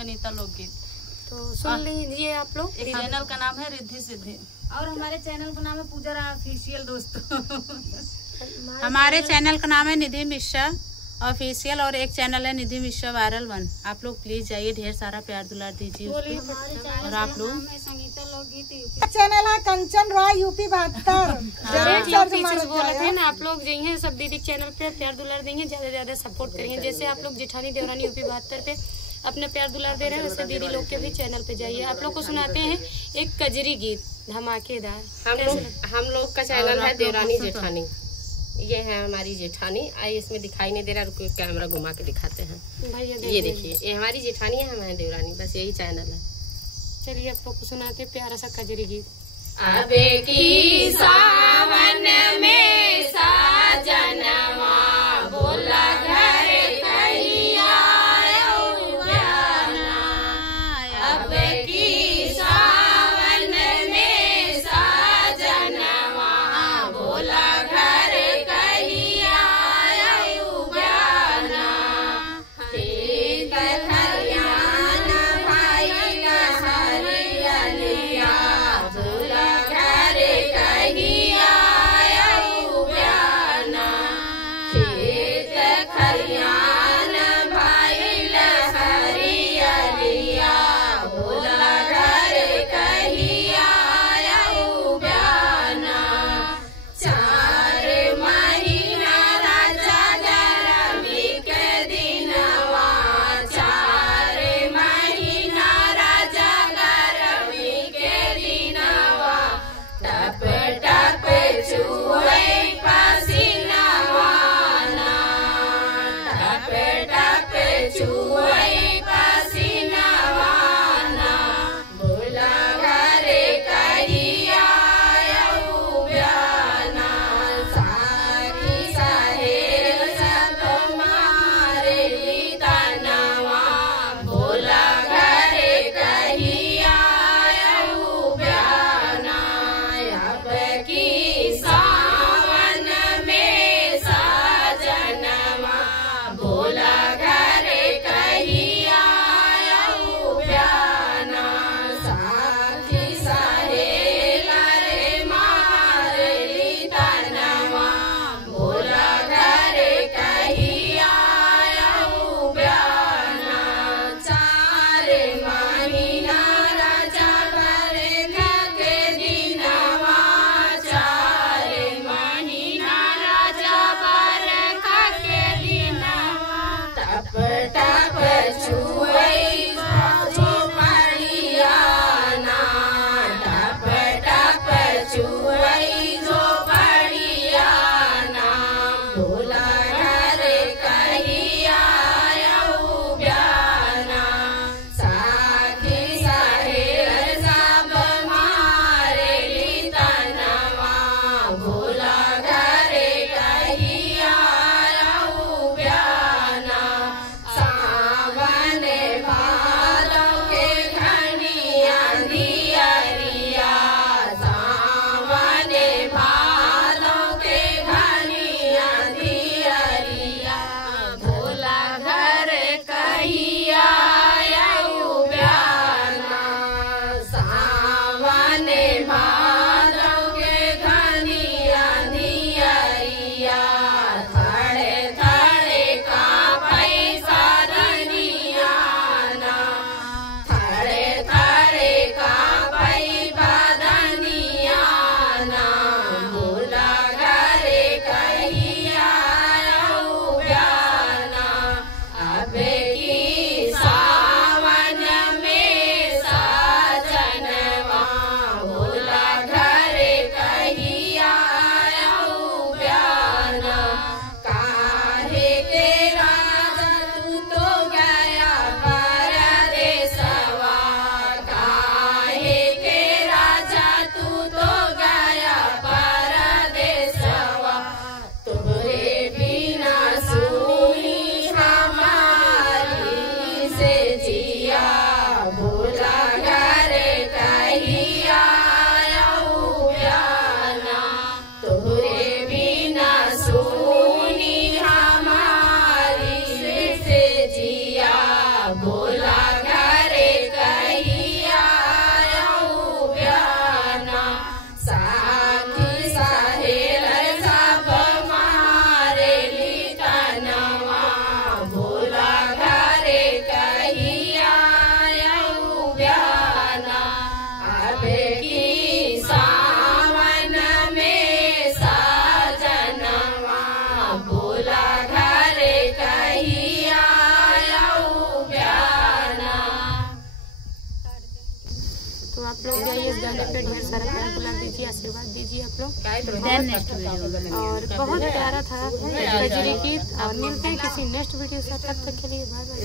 अनीता लोकगीत। तो सुन लीजिए आप लोग। चैनल का नाम है रिद्धि सिद्धि और हमारे चैनल का नाम है पूजा ऑफिशियल। दोस्तों हमारे चैनल का नाम है निधि मिश्रा ऑफिशियल और एक चैनल है निधि मिश्रा वायरल 1। आप लोग प्लीज जाइए, ढेर सारा प्यार दुलार दीजिए और आप लोग चैनल है कंचन रॉय यूपी 72। बोले थे ना आप लोग जाइए सब दीदी चैनल पे प्यार दुलार देंगे, ज्यादा से ज्यादा सपोर्ट करेंगे। जैसे आप लोग जेठानी देवरानी यूपी 72 पे अपने प्यार दुलार दे रहे हैं, वैसे दीदी लोग के भी चैनल पे जाइए। आप लोग को सुनाते हैं एक कजरी गीत धमाकेदार। हम लोग का चैनल है देवरानी जेठानी। ये है हमारी जेठानी। आई इसमें दिखाई नहीं दे रहा, रुको कैमरा घुमा के दिखाते हैं। ये देखिए, ये हमारी जेठानी है, हमारी देवरानी, बस यही चैनल है। चलिए आप लोग को सुनाते हैं प्यारा सा कजरी गीत। अबे की सावन में साजनवा बोला घर कहिया जाना। अबे की सावन में साजनवा बोला घर कहिया जाना। ठीक खरियान भाई हरियलिया बोला घर कहिया जाना। ठीक खरियान भाई हरियलिया बोला घर कहिया जाना। 4 महीना राजा गरमी के दिनवा, 4 महीना राजा गरमी के दिनवा। टप टप चुए पसीनवा ना, टप टप चुए पसीनवा ना। बोला घर कहिया जाना। साथी सहेल सब मारे तनवा। बोला घर कहिया जाना। अब की सावन में साजनवा बोला घर कहिया जाना। साथी सहेल रे मारे तनवा। बोला घर कहिया जाना। 4 महीना राजा बरखा के दिनवा, 4 महीना राजा बरखा के दिनवा। टप टप छुए झोपड़िया ना, टप टप छुए झोपड़िया ना। बोला घर कहिया जाना। साथी सहेल सब मारे तनवा। बोला घर कहिया जाना। सावन भादव के घनिया दियरिया, सावन भादव के घनिया दियरिया। भोला घर कहिया जाना। सावन भादव के घनिया दियरिया। थड़े थड़े का पैसा रनिया ना, थड़े थड़े का पैसा रनिया ना। बोला घर कहिया जाना। अब की सावन में साजनवा बोला घर कहिया जाना। काहे के राजा तू तो गया परदेसवा, काहे के राजा तू तो गया परदेसवा। तोरे बिना सुनी हमारी से जिया। बोला घर कहिया जाना। तोरे बिना सुनी हमारी से जिया। बोला घर तो आप लोग जाइए इस गाने पे ढेर सारा प्यार दुलार दीजिए, आशीर्वाद दीजिए आप लोग। और बहुत प्यारा था कजरी गीत। और मिलते हैं किसी नेक्स्ट वीडियो से, तब तक के लिए बाय बाय।